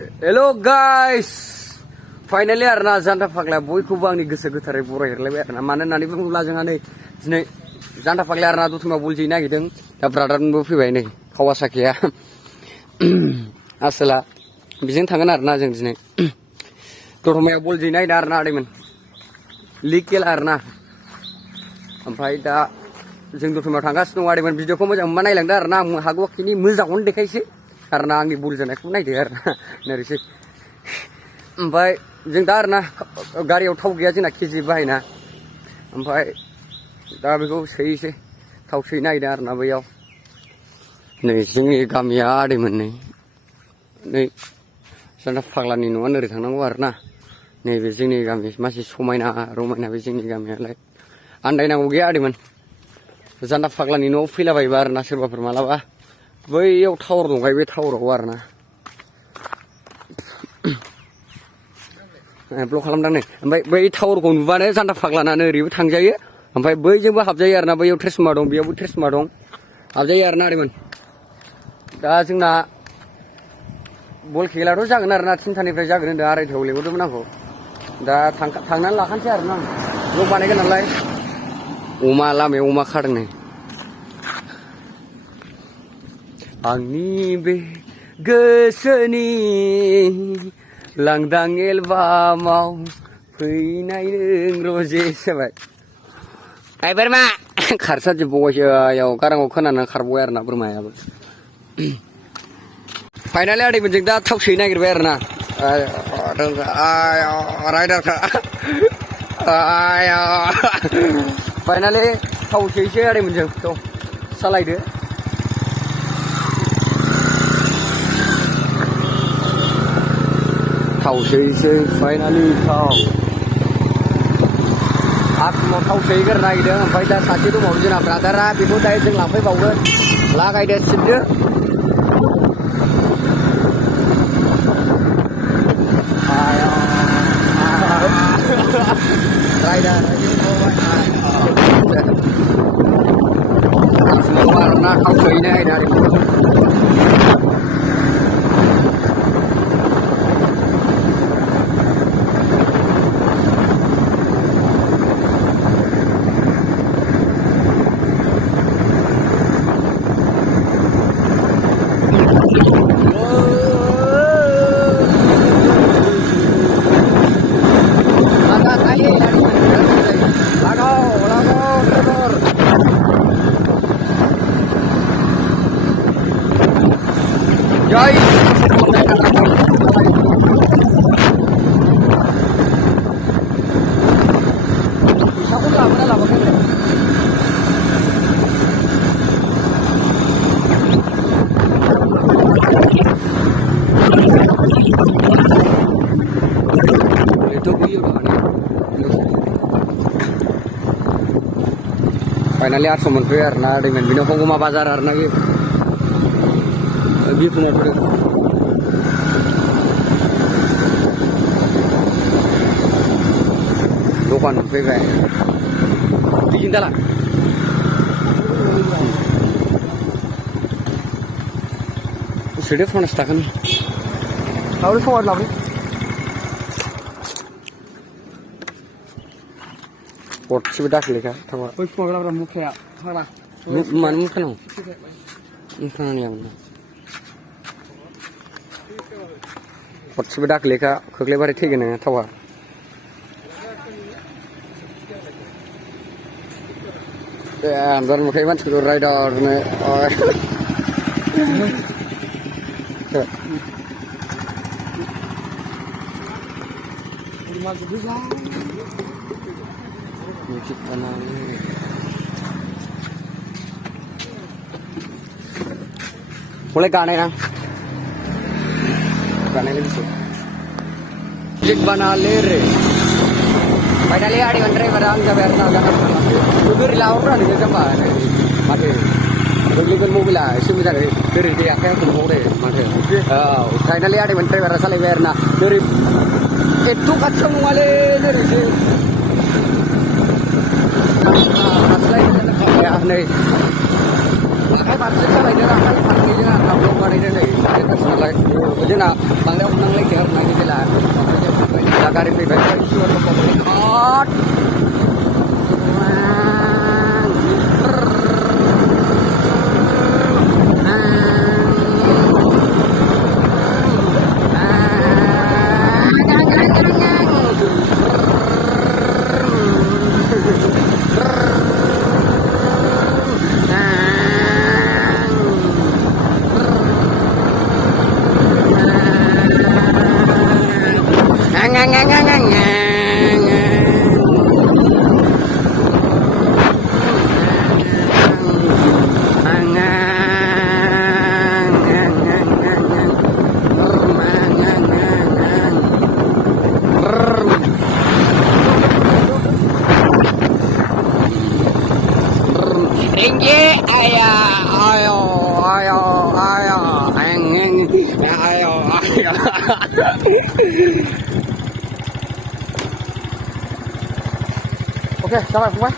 Hello guys, finally arna janta fakla bयखौबो आंनि गोसो गोथारै बरायहरलायबाय आरोना मानो होननानै बुङोब्ला जोंहा नै दिनै janta fakla arna दतमा बल जोनो नागिरदों दा ब्रादारनोबो फैबाय नै कावासाकिया आसोला बिजों थांगोन आरोना जों दिनै दतमायाव बल जोनो नागिरदों आरोना आदैमोन लिग खेला आरोना ओमफ्राय दा जों दतमायाव थांगासिनो दं आदैमोन भिडिअखौ मोजां मोनबा नायलांदो आरोना आं हागौखिनि मोजांखौनो देखायसै karena आंनि बल जोनायखौ नायदो आरोना नोरैसै ओमफ्राय जों दा आरोना गारियाव थाव गैया जोंना केजि बाहायना ओमफ्राय दा बेखौ सोयैसै थाव सोनो नागिरदों आरोना बैयाव नै जोंनि गामिया आदैमोन नै जanta फाग्लानि न'आ ओरै थांनांगौ आरोना नैबे जोंनि गामि मासे समायना रमायना बे जोंनि गामियालाय आन्दायनांगौ गैया आदैमोन janta फाग्लानि न'आव फैलाबायबा आरोना सोरबाफोर मालाबा बैयाव टावार दंखायो बे टावाराव आरोना ब्लक खालामदां नै ओमफ्राय बै टावारखौ नुबानो janta फाग्लानानो ओरैबो थांजायो ओमफ्राय बैजोंबो हाबजायो आरोना बैयाव ट्रेसमा दं बेयावबो ट्रेसमा दं हाबजायो आरोना आदैमोन दा जोंना बल खेलाथ' जागोन आरोना 3थानिफ्राय जागोन होनदों 2:30आव लेंहरदोंमोन आंखौ दा थांनानै लाखानोसै आरोना आं ब्लक बानायगोन नालाय अमा लामायाव अमा खादों नै आंनि बे गोसोनि लांदां एलबामाव फैनाय नों रजे जाबाय आइ बोरमा खारसाजोबबावबायसो आयाव गाराङाव खोनानानै खारबाय आरोना बोरमायाबो फाइनालि आदैमोनजों दा थाव सोनो नागिरबाय आरोना राइडारखा फाइनालि थाव सोयोसै आदैमोनजों थ' सालायदो थाव सोयोसै फाइनालि थाव आसुमाव थाव सोहैग्रोनो नागिरदों ओमफ्राय दा सासे दंबावो जोंना ब्रादारा बेखौ दायो जों लांफैबावगोन लागायदो सिबदो राइडार आसुमाव आरोना थाव सोहैनो नागिरदों guys aku nggak pernah lakukan itu video finally आठ सौ मोनफैबाय आरोना आदैमोन बिनाव हंगमा बाजार आरोना gitu mau pergi dokan pegang bikin dah lah sudah phone stakan tahu ni phone lagi port sudah kelihatan tahu apa phone lagi muka ya mana muka no muka ni yang mana हरसेबो दाख्लैखा खोख्लैबाथाय थैगोन नोङो थावा आंदार नुखायो मानसिफोरखौ राइडारनो mulai गाने ना गाने ले बिसो जिक बना ले रे फाइनली आड़ी बन रहे बरांग का बैठना गाना तो फिर लाओ ना नहीं जमा माथे लोगों मोबाइल है इसी में जाके फिर ये आके तुम हो रहे माथे फाइनली आड़ी बन रहे बरासा ले बैठना फिर itu kacang wale dari sini. Asal ini ya nih. Pakai pasir salah ini lah, pakai pasir ini lah, kabel kali ini. Sebenarnya जोंना बांद्राय हमनांलायदो आरो ना गेजेला दा गारि फैबाय Oke, sampai rumah.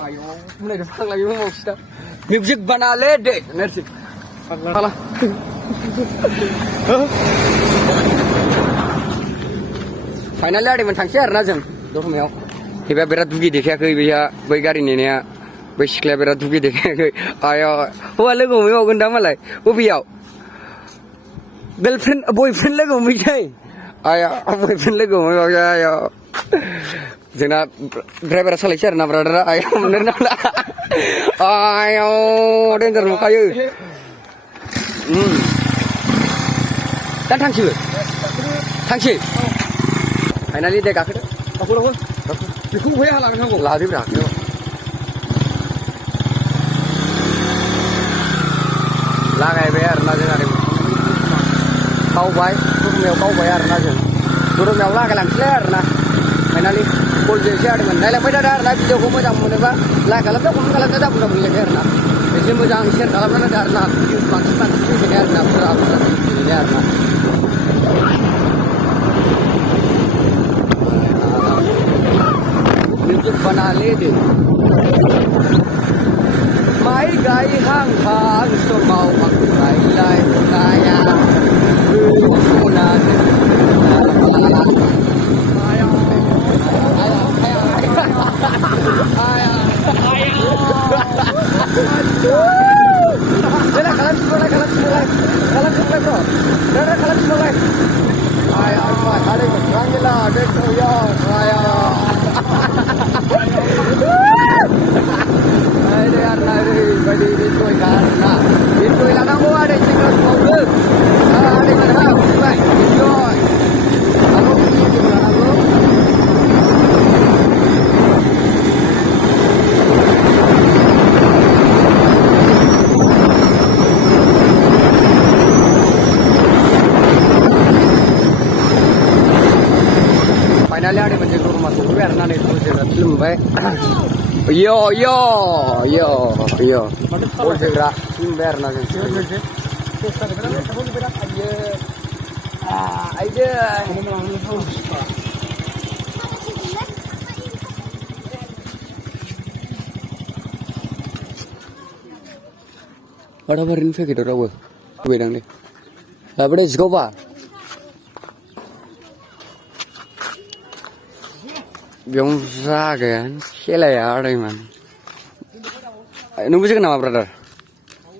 Ayo, mulai datang lagi mau kita. Music banale deh, nersi. Salah. Finally ada mentang share nazem. Dorong meo. Hiba berat dugi देखायाखै बेहा बै गारि नेनाया बै सिख्लाया berat दुगि देखायाखै. Ayo, हौवा लोगो हमैबावगोन दा मालाय. बबेयाव? Girlfriend, boyfriend लोगो हमैसै. Ayo, boyfriend लोगो हमैबावसै ayo. जोंना ड्राइभारा सालायसै आरो ना ब्रादारा आयो मोननो नांला आयो डेन्जार नुखायो दा थांसैबो थांसै फाइनालि दे गाखोदो बेखौ बहाय लांनांगौ लादोब्रा लागायबाय आरोना जों आरो बावबाय दुरुमायाव बावबाय आरोना जों दुरुमायाव लागायलांसैलाय आरोना फाइनालि बल जोंसै आरोमोन नायलांबाय थादो आरोना भिडिअखौ मोजां मोनोबा लाइक खालामदो कमेन्ट खालामदो दाबुदा बुंलायदो आरोना एसे मोजां शेयार खालामनानै होदो आरोना भिउस बांसिन फैनाय आरोना बुरजा फैनाय आरोना मिउजिक बानाले दे माइ गायहांहां समाव आंखौ रायलाय हरनाया सनाजों Finally ada menjadi rumah sore karena nih tuh jalan film baik. Yo yo yo yo. Oh jalan film bayar nanti. Aja. Ada barin fake itu rawa. Bedang deh. Lalu deh sekolah. Belum kan, kela ya ada man. Nunggu sih kenapa brother?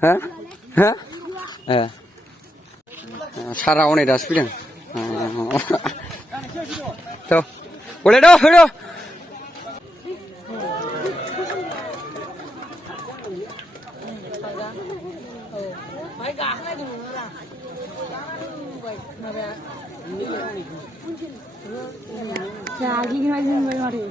Hah? Hah? Sarau nih das pidang. Tuh, boleh doh, doh. Lagi ngajin mari.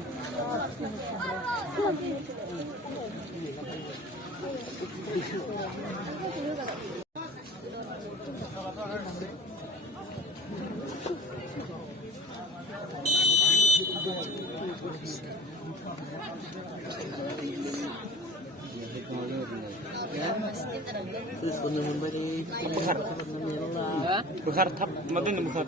Bukhar thấp mà bên này bukhar.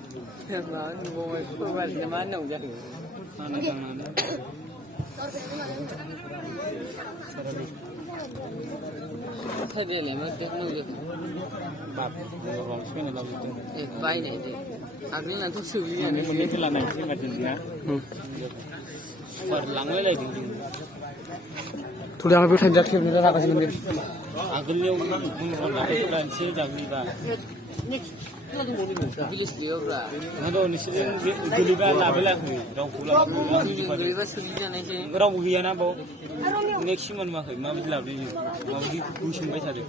Tadi lama dek mau dek. Bab, orang sini lalu itu. Baik nih dek. Akhirnya nanti sulit ya. Ini menit lah nanti nggak dia. Perlang lagi. Tulang lebih tajam sih, ini apa sih ini? Akhirnya orang itu kan sih jadi dah. Bilis dia bra. Ada ni sih jadi kan lah belah ni. Orang pulang pulang. Bilis sulit ya nih sih. Orang bukan apa. Next month mah mah belah ni. Mah di kucing baca deh.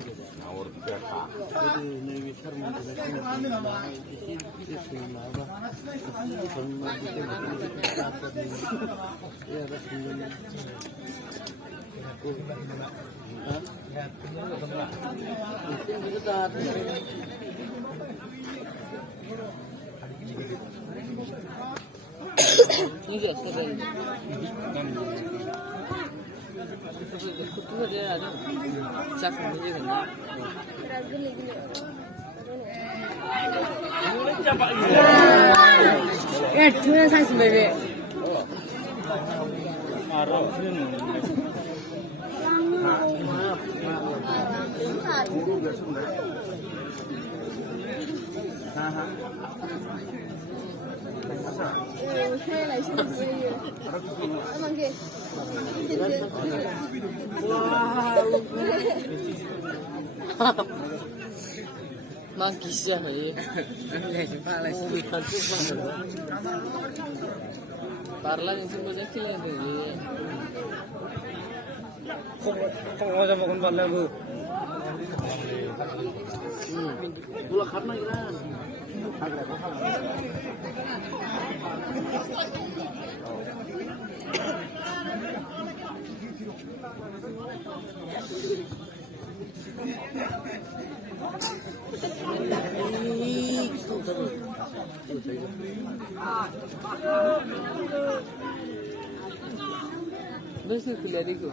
Ini jelas sekali. Kutu dia ada. Cak ini kan. Cuma saya sendiri. Arab ni. Magis ya ni. Parla yang semua jadi lah tu. Không có cho một con vật là vừa. Pula karena ira. Masih kuliah itu.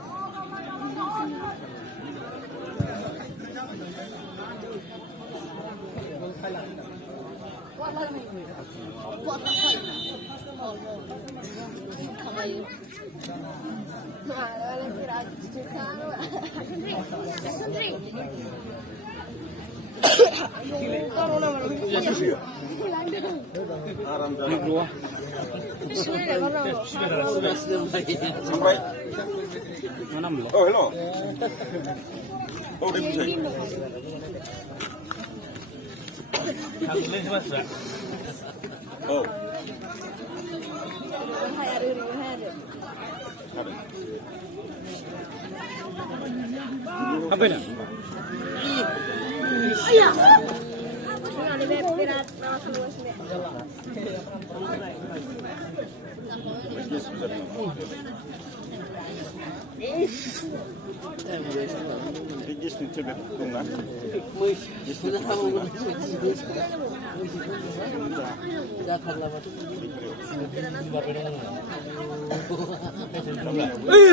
Mana belum? Oh, hello. Oh, dia bisa. Harus lagi masa. Oh. Apa ini? Just to check it. Tungan.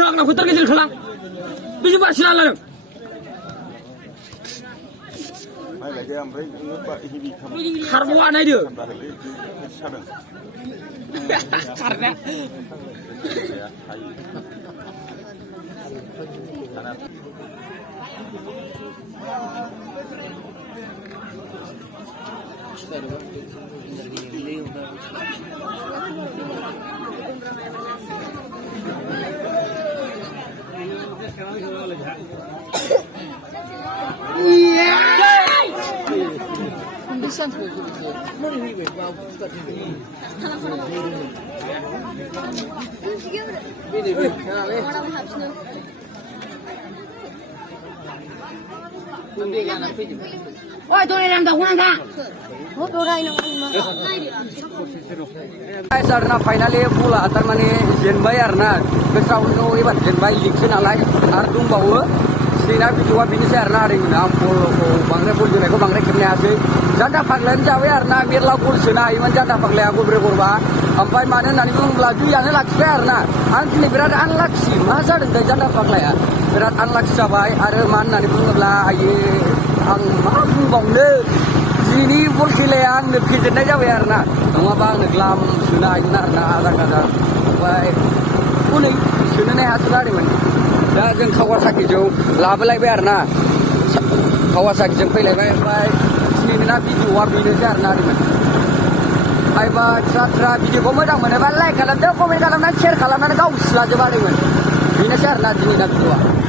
Ang nakutar kasi lang. Bisa ba sila lang? Hai là cái em thấy nước bạn hibi thầm. Harwa này được. Thầm ra lấy sao đừng. Karena Hay. Bisa tu begitu. Mau ini berapa bukan ini. Ini. Nanti kan apa itu? Ôi tôi làm đồng ngang ra. Hốt đồ đây nó Guys, arna finally pula tarmane jenbai arna besau no ibat jenbai linksin alai ardung bawa sina bidua bini se arna ring nam pol ko bangre pol jene ko bangre kimne ase janda paglan jawe arna mirla pol sina iman janda pagle aku bre korba ampai mane nani bung laju yang laksi arna antini berat an laksi masa den janda pagle ya berat an laksi jabai are man nani bung bla aye ang mabung bongne sini pol kileang neki jenda jawe arna nggak ngeglam sudah ini na ada baik kuning sudah nih hasil hari mana dah jeng kawar sakit jauh laba lagi biar na Kawasaki जों फैलायबाय ओमफ्राय दिनैनि ना भिडिअआ बेनोसै आरोना ओरैमोन आइबा ट्रा भिडिअखौ मोजां मोनोबा लाइक खालामदो कमेन्ट खालामनानै शेयार खालामनानै गाव सिलाजोब आरोमोन बेनोसै आरोना दिनैना भिडिअआ